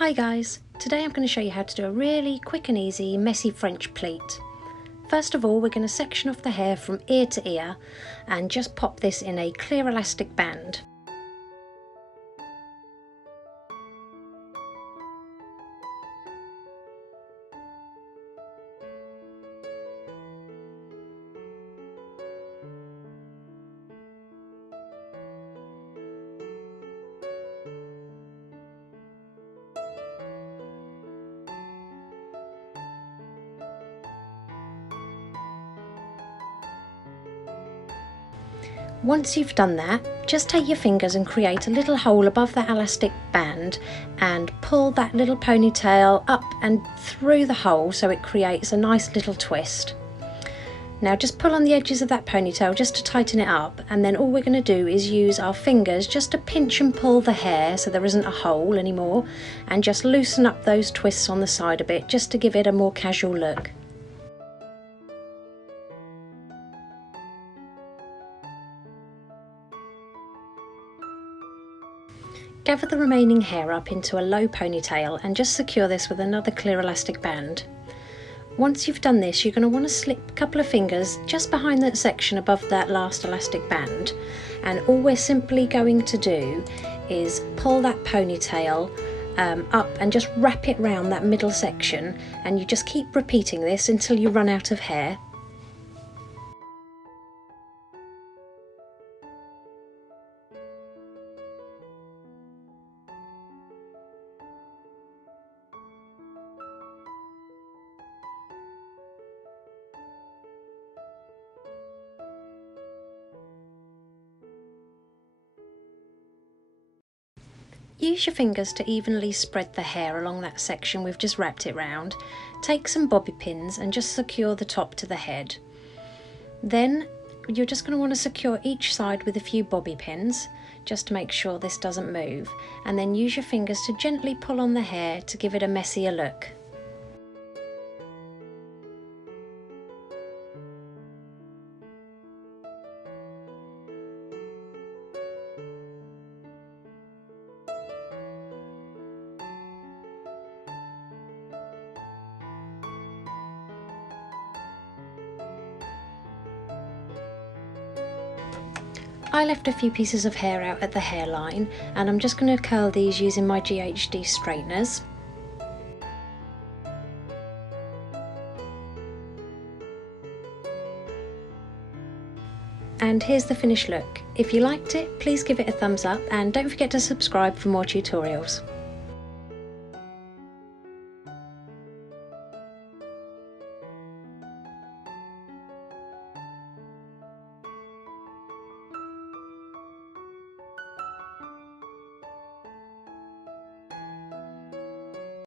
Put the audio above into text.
Hi guys, today I'm going to show you how to do a really quick and easy messy French pleat. First of all, we're going to section off the hair from ear to ear and just pop this in a clear elastic band. Once you've done that, just take your fingers and create a little hole above that elastic band and pull that little ponytail up and through the hole so it creates a nice little twist. Now just pull on the edges of that ponytail just to tighten it up, and then all we're going to do is use our fingers just to pinch and pull the hair so there isn't a hole anymore, and just loosen up those twists on the side a bit just to give it a more casual look. Gather the remaining hair up into a low ponytail and just secure this with another clear elastic band. Once you've done this, you're going to want to slip a couple of fingers just behind that section above that last elastic band, and all we're simply going to do is pull that ponytail up and just wrap it round that middle section, and you just keep repeating this until you run out of hair. Use your fingers to evenly spread the hair along that section we've just wrapped it round. Take some bobby pins and just secure the top to the head. Then you're just going to want to secure each side with a few bobby pins just to make sure this doesn't move, and then use your fingers to gently pull on the hair to give it a messier look. I left a few pieces of hair out at the hairline, and I'm just going to curl these using my GHD straighteners. And here's the finished look. If you liked it, please give it a thumbs up and don't forget to subscribe for more tutorials.